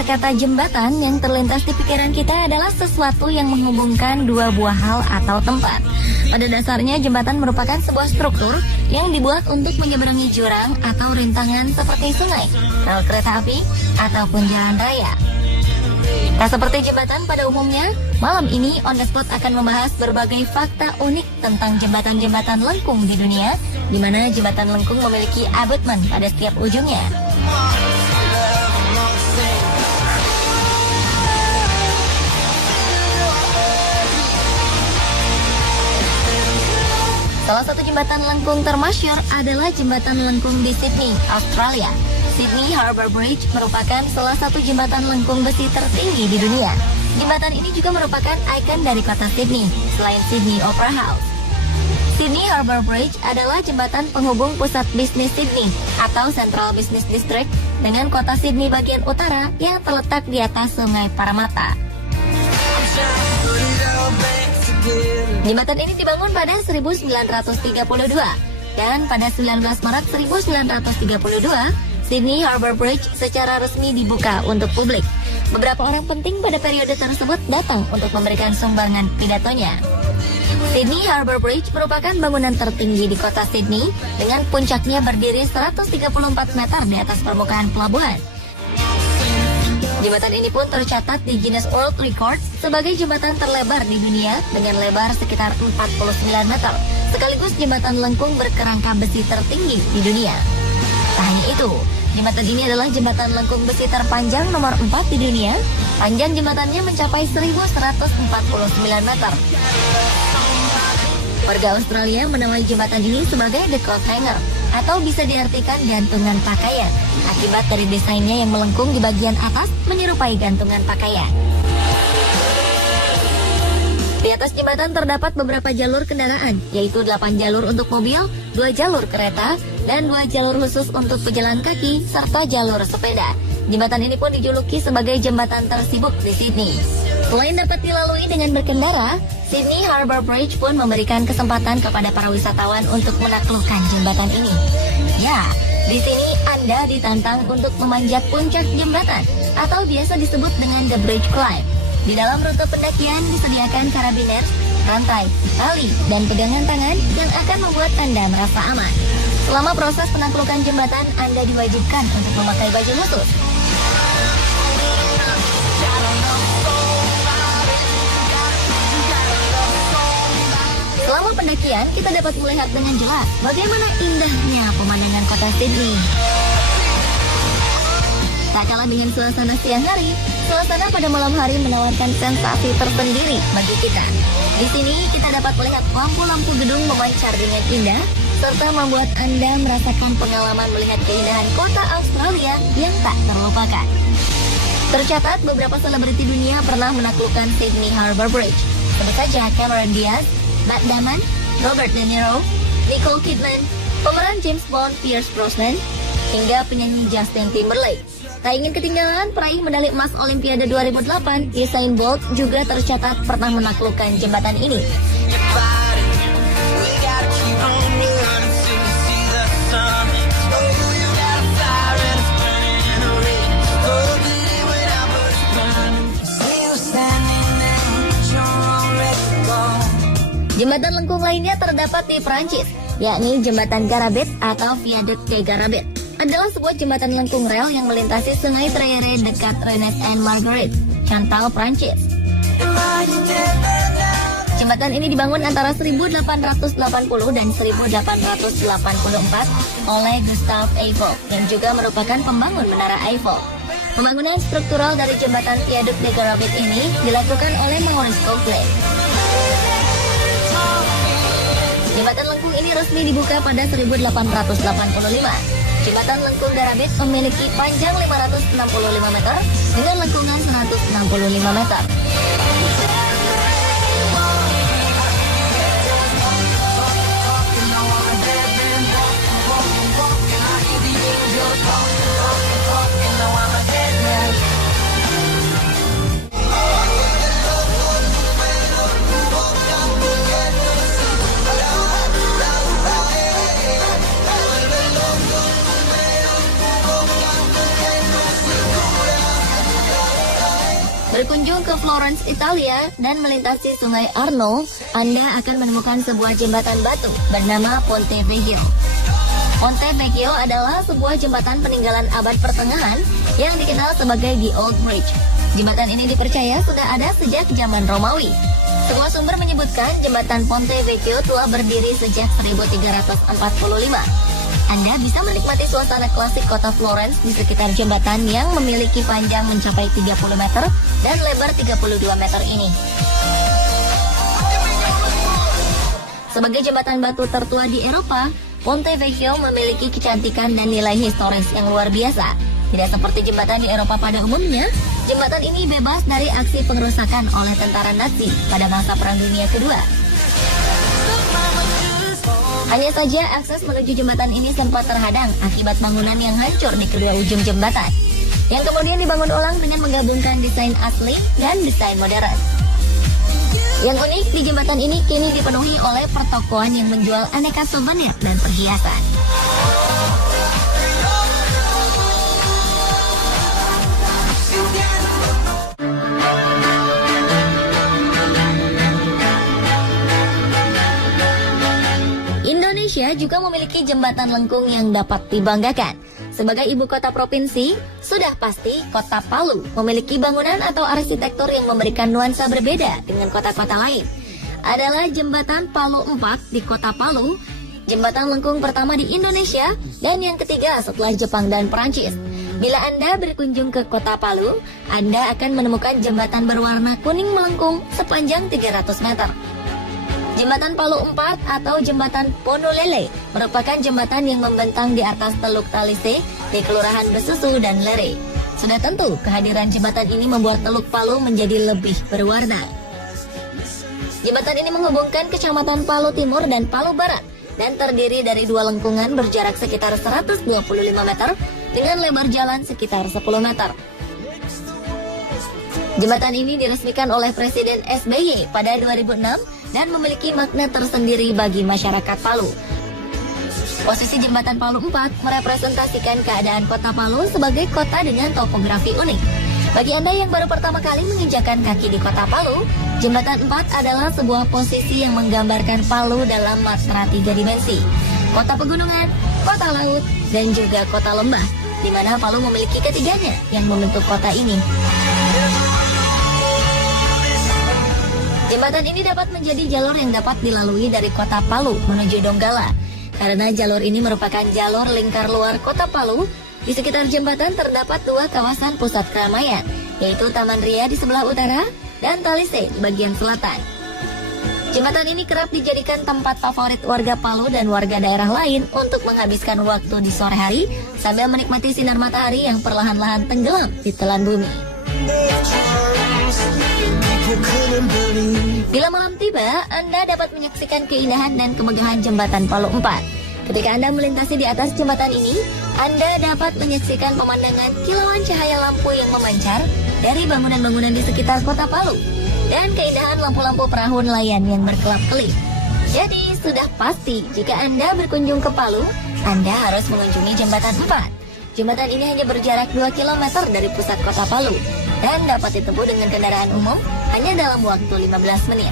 mendengar kata jembatan, yang terlintas di pikiran kita adalah sesuatu yang menghubungkan dua buah hal atau tempat. Pada dasarnya, jembatan merupakan sebuah struktur yang dibuat untuk menyeberangi jurang atau rintangan seperti sungai, rel kereta api, ataupun jalan raya. Tak seperti jembatan pada umumnya, malam ini On The Spot akan membahas berbagai fakta unik tentang jembatan-jembatan lengkung di dunia, di mana jembatan lengkung memiliki abutment pada setiap ujungnya. Salah satu jembatan lengkung termasyhur adalah jembatan lengkung di Sydney, Australia. Sydney Harbour Bridge merupakan salah satu jembatan lengkung besi tertinggi di dunia. Jembatan ini juga merupakan ikon dari kota Sydney, selain Sydney Opera House. Sydney Harbour Bridge adalah jembatan penghubung pusat bisnis Sydney atau Central Business District dengan kota Sydney bagian utara yang terletak di atas Sungai Parramatta. Jembatan ini dibangun pada 1932 dan pada 19 Maret 1932, Sydney Harbour Bridge secara resmi dibuka untuk publik. Beberapa orang penting pada periode tersebut datang untuk memberikan sumbangan pidatonya. Sydney Harbour Bridge merupakan bangunan tertinggi di kota Sydney dengan puncaknya berdiri 134 meter di atas permukaan pelabuhan. Jembatan ini pun tercatat di Guinness World Records sebagai jembatan terlebar di dunia dengan lebar sekitar 49 meter, sekaligus jembatan lengkung berkerangka besi tertinggi di dunia. Tak hanya itu, jembatan ini adalah jembatan lengkung besi terpanjang nomor 4 di dunia. Panjang jembatannya mencapai 1149 meter. Warga Australia menamai jembatan ini sebagai The Coat Hanger, atau bisa diartikan gantungan pakaian, akibat dari desainnya yang melengkung di bagian atas menyerupai gantungan pakaian. Di atas jembatan terdapat beberapa jalur kendaraan, yaitu 8 jalur untuk mobil, 2 jalur kereta, dan 2 jalur khusus untuk pejalan kaki, serta jalur sepeda. Jembatan ini pun dijuluki sebagai jembatan tersibuk di Sydney. Selain dapat dilalui dengan berkendara, Sydney Harbour Bridge pun memberikan kesempatan kepada para wisatawan untuk menaklukkan jembatan ini. Ya, di sini Anda ditantang untuk memanjat puncak jembatan, atau biasa disebut dengan The Bridge Climb. Di dalam rute pendakian disediakan karabiner, rantai, tali, dan pegangan tangan yang akan membuat Anda merasa aman. Selama proses penaklukan jembatan, Anda diwajibkan untuk memakai baju khusus. Selama pendakian, kita dapat melihat dengan jelas bagaimana indahnya pemandangan kota Sydney. Tak kalah dengan suasana siang hari, suasana pada malam hari menawarkan sensasi tersendiri bagi kita. Di sini kita dapat melihat lampu-lampu gedung memancar dengan indah, serta membuat Anda merasakan pengalaman melihat keindahan kota Australia yang tak terlupakan. Tercatat beberapa selebriti dunia pernah menaklukkan Sydney Harbour Bridge. Sebut saja Cameron Diaz, Matt Damon, Robert De Niro, Nicole Kidman, pemeran James Bond Pierce Brosnan, hingga penyanyi Justin Timberlake. Tak ingin ketinggalan, peraih medali emas Olimpiade 2008, Usain Bolt juga tercatat pernah menaklukkan jembatan ini. Jembatan lengkung lainnya terdapat di Perancis, yakni Jembatan Garabet atau Viaduc de Garabet. Adalah sebuah jembatan lengkung rel yang melintasi Sungai Trayere dekat Rennes and Marguerite, Chantal, Prancis. Jembatan ini dibangun antara 1880 dan 1884 oleh Gustave Eiffel, yang juga merupakan pembangun Menara Eiffel. Pembangunan struktural dari jembatan Viaduc de Garabet ini dilakukan oleh Maurice Couchet. Jembatan lengkung ini resmi dibuka pada 1885. Jembatan lengkung Garabet memiliki panjang 565 meter dengan lengkungan 165 meter. ke Florence, Italia, dan melintasi sungai Arno, Anda akan menemukan sebuah jembatan batu bernama Ponte Vecchio. Ponte Vecchio adalah sebuah jembatan peninggalan abad pertengahan yang dikenal sebagai The Old Bridge. Jembatan ini dipercaya sudah ada sejak zaman Romawi. Sebuah sumber menyebutkan jembatan Ponte Vecchio telah berdiri sejak 1345. Anda bisa menikmati suasana klasik kota Florence di sekitar jembatan yang memiliki panjang mencapai 30 meter dan lebar 32 meter ini. Sebagai jembatan batu tertua di Eropa, Ponte Vecchio memiliki kecantikan dan nilai historis yang luar biasa. Tidak seperti jembatan di Eropa pada umumnya, jembatan ini bebas dari aksi pengerusakan oleh tentara Nazi pada masa Perang Dunia Kedua. Hanya saja akses menuju jembatan ini sempat terhadang akibat bangunan yang hancur di kedua ujung jembatan, yang kemudian dibangun ulang dengan menggabungkan desain asli dan desain modern. Yang unik di jembatan ini kini dipenuhi oleh pertokoan yang menjual aneka souvenir dan perhiasan. Indonesia juga memiliki jembatan lengkung yang dapat dibanggakan. Sebagai ibu kota provinsi, sudah pasti kota Palu memiliki bangunan atau arsitektur yang memberikan nuansa berbeda dengan kota-kota lain. Adalah jembatan Palu 4 di kota Palu, jembatan lengkung pertama di Indonesia, dan yang ketiga setelah Jepang dan Perancis. Bila Anda berkunjung ke kota Palu, Anda akan menemukan jembatan berwarna kuning melengkung sepanjang 300 meter. Jembatan Palu 4 atau Jembatan Ponulele merupakan jembatan yang membentang di atas Teluk Talise di Kelurahan Besusu dan Lere. Sudah tentu kehadiran jembatan ini membuat Teluk Palu menjadi lebih berwarna. Jembatan ini menghubungkan Kecamatan Palu Timur dan Palu Barat dan terdiri dari dua lengkungan berjarak sekitar 125 meter dengan lebar jalan sekitar 10 meter. Jembatan ini diresmikan oleh Presiden SBY pada 2006 dan memiliki makna tersendiri bagi masyarakat Palu. Posisi jembatan Palu 4 merepresentasikan keadaan kota Palu sebagai kota dengan topografi unik. Bagi Anda yang baru pertama kali menginjakan kaki di kota Palu, jembatan 4 adalah sebuah posisi yang menggambarkan Palu dalam matra 3 dimensi. Kota pegunungan, kota laut, dan juga kota lembah, di mana Palu memiliki ketiganya yang membentuk kota ini. Jembatan ini dapat menjadi jalur yang dapat dilalui dari kota Palu menuju Donggala. Karena jalur ini merupakan jalur lingkar luar kota Palu, di sekitar jembatan terdapat dua kawasan pusat keramaian, yaitu Taman Ria di sebelah utara dan Talise di bagian selatan. Jembatan ini kerap dijadikan tempat favorit warga Palu dan warga daerah lain untuk menghabiskan waktu di sore hari sambil menikmati sinar matahari yang perlahan-lahan tenggelam di telan bumi. Bila malam tiba, Anda dapat menyaksikan keindahan dan kemegahan jembatan Palu 4. Ketika Anda melintasi di atas jembatan ini, Anda dapat menyaksikan pemandangan kilauan cahaya lampu yang memancar dari bangunan-bangunan di sekitar kota Palu dan keindahan lampu-lampu perahu nelayan yang berkelap-kelip. Jadi, sudah pasti jika Anda berkunjung ke Palu, Anda harus mengunjungi jembatan 4. Jembatan ini hanya berjarak 2 km dari pusat kota Palu dan dapat ditempuh dengan kendaraan umum hanya dalam waktu 15 menit.